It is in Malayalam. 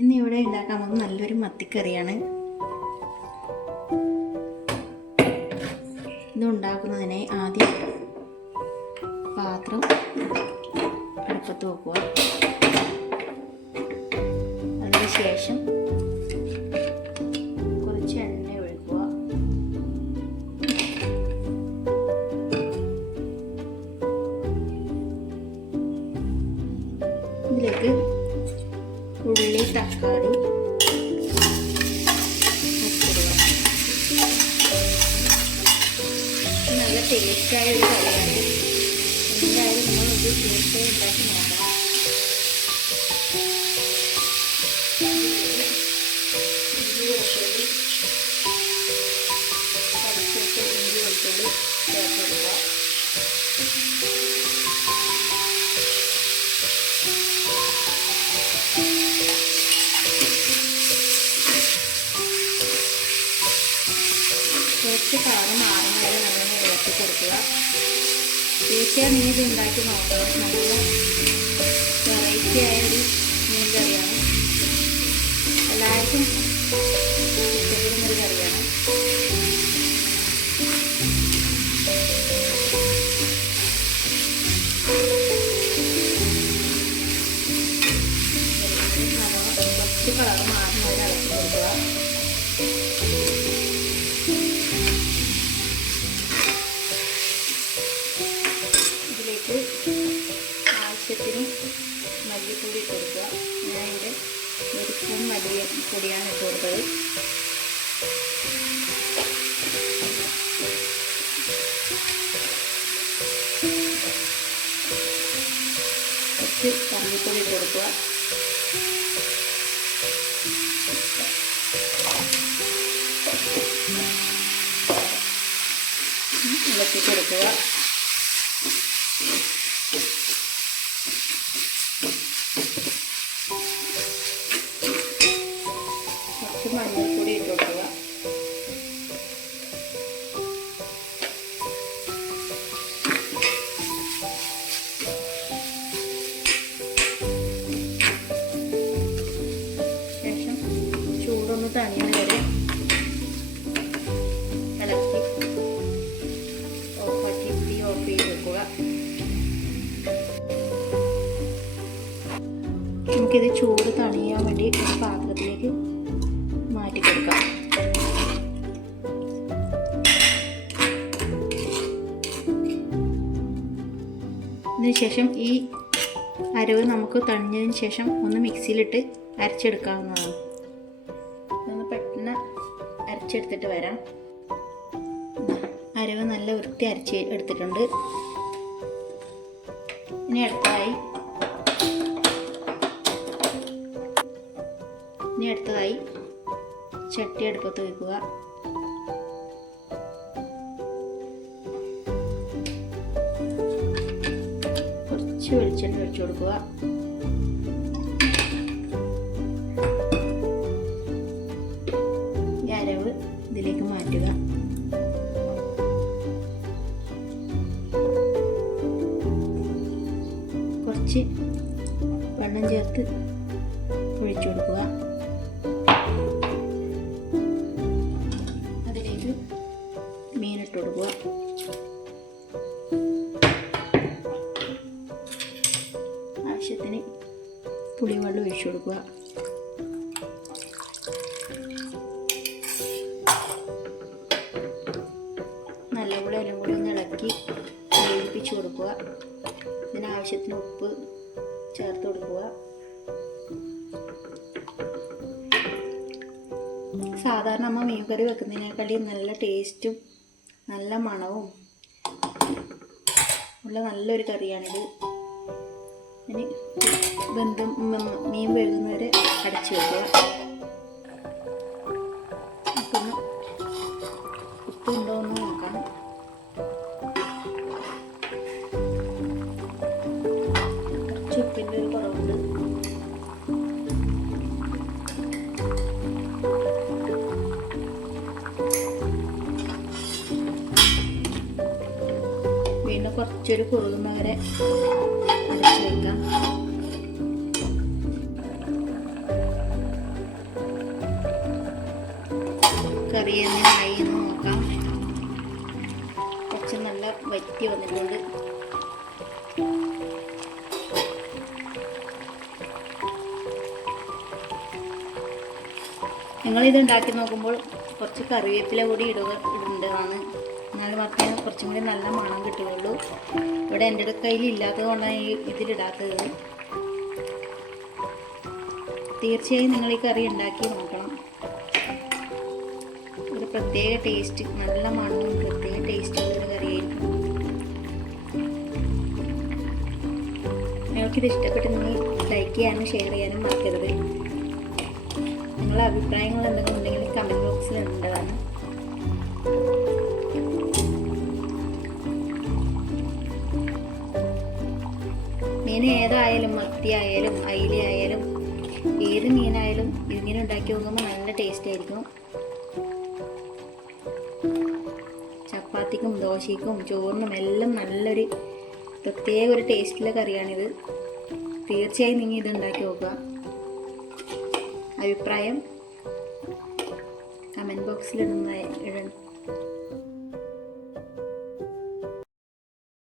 ഇന്ന് ഇവിടെ ഉണ്ടാക്കാൻ പോകുന്നത് നല്ലൊരു മത്തിക്കറിയാണ്. ഇത് ആദ്യം പാത്രം അടുപ്പത്ത് വെക്കുക. അതിനുശേഷം കുറച്ച് എണ്ണ ഒഴിക്കുക. ഇതിലേക്ക് തക്കാളി നല്ല ടേസ്റ്റായ ഒരു കറിയാണ്. എന്തായാലും നമ്മൾ ഇത് തീർച്ചയായും ഉണ്ടാക്കി തീർച്ചയായും നീ ഇത് ഉണ്ടാക്കി നോക്കണം നല്ല വെറൈറ്റി ആയ മല്ലിപ്പൊടി ഇട്ട് കൊടുക്കുക. ഇളക്കി കൊടുക്കുക. നമുക്കിത് ചൂട് തണിയാൻ വേണ്ടി ഒരു പാത്രത്തിലേക്ക് മാറ്റി കൊടുക്കാം. ഇതിനുശേഷം ഈ അരവ് നമുക്ക് തണിഞ്ഞതിന് ശേഷം ഒന്ന് മിക്സിയിലിട്ട് അരച്ചെടുക്കാവുന്നതാണ്. ഒന്ന് പെട്ടെന്ന് അരച്ചെടുത്തിട്ട് വരാം. അരവ് നല്ല വൃത്തി അരച്ച് എടുത്തിട്ടുണ്ട്. ഇനി അടുത്തതായി ഇനി അടുത്തതായി ചട്ടി അടുപ്പത്ത് വെക്കുക. കുറച്ച് വെളിച്ചെണ്ണ ഒഴിച്ചു കൊടുക്കുക. അരവ് ഇതിലേക്ക് മാറ്റുക. കുറച്ച് വെള്ളം ചേർത്ത് ഒഴിച്ചു കൊടുക്കുക. കൊടുക്കുക. നല്ലപോലെ എല്ലാം കൂടി ഒന്ന് ഇളക്കി വേവിപ്പിച്ച് കൊടുക്കുക. ഇതിനാവശ്യത്തിന് ഉപ്പ് ചേർത്ത് കൊടുക്കുക. സാധാരണ നമ്മൾ മീൻ കറി വെക്കുന്നതിനേക്കാളും നല്ല ടേസ്റ്റും നല്ല മണവും ഉള്ള നല്ലൊരു കറിയാണിത്. ഇനി ബന്ധം മീൻ വരുന്നവരെ അടച്ചു വെക്കുക. അപ്പം ഉപ്പുണ്ടോ എന്ന് നോക്കാം. കുറവുണ്ട്. വീണ്ടും കുറച്ചൊരു കുറുകുന്നവരെ അടച്ചു വെക്കാം. കറി എങ്ങനെയായി എന്ന് നോക്കാം. കുറച്ച് നല്ല വറ്റി വന്നിട്ടുണ്ട്. ഇത് ഉണ്ടാക്കി നോക്കുമ്പോൾ കുറച്ച് കറിവേപ്പില കൂടി ഇടുക ഇടേണ്ടതാണ്. എന്നാൽ മാത്രമേ കുറച്ചും കൂടി നല്ല മണം കിട്ടുകയുള്ളൂ. ഇവിടെ എന്റെ അടുത്ത് കയ്യിൽ ഇല്ലാത്തത് കൊണ്ടാണ് ഈ ഇതിലിടാത്തത്. തീർച്ചയായും നിങ്ങൾ ഈ കറി ഉണ്ടാക്കി നോക്കണം. പ്രത്യേക ടേസ്റ്റ് നല്ല മണവും പ്രത്യേക ടേസ്റ്റ് ഉള്ളൊരു കറിയായിരിക്കും. നിങ്ങൾക്കിത് ഇഷ്ടപ്പെട്ടെങ്കിൽ ലൈക്ക് ചെയ്യാനും ഷെയർ ചെയ്യാനും മറക്കരുത്. നിങ്ങളുടെ അഭിപ്രായങ്ങൾ എന്തെങ്കിലും ഉണ്ടെങ്കിൽ കമന്റ് ബോക്സിൽ ഇടേണ്ടതാണ് മീൻ ഏതായാലും മത്തി ആയാലും അയില ആയാലും ഏത് മീനായാലും ഇങ്ങനെ ഉണ്ടാക്കി നോക്കുമ്പോൾ നല്ല ടേസ്റ്റ് ആയിരിക്കും. ചപ്പാത്തിക്കും ദോശയ്ക്കും ചോറിനും എല്ലാം നല്ലൊരു പ്രത്യേക ഒരു ടേസ്റ്റുള്ള കറിയാണിത്. തീർച്ചയായും നിങ്ങൾ ഇത് ഉണ്ടാക്കി നോക്കുക. അഭിപ്രായം കമന്റ് ബോക്സിൽ ഇടുന്ന ഇട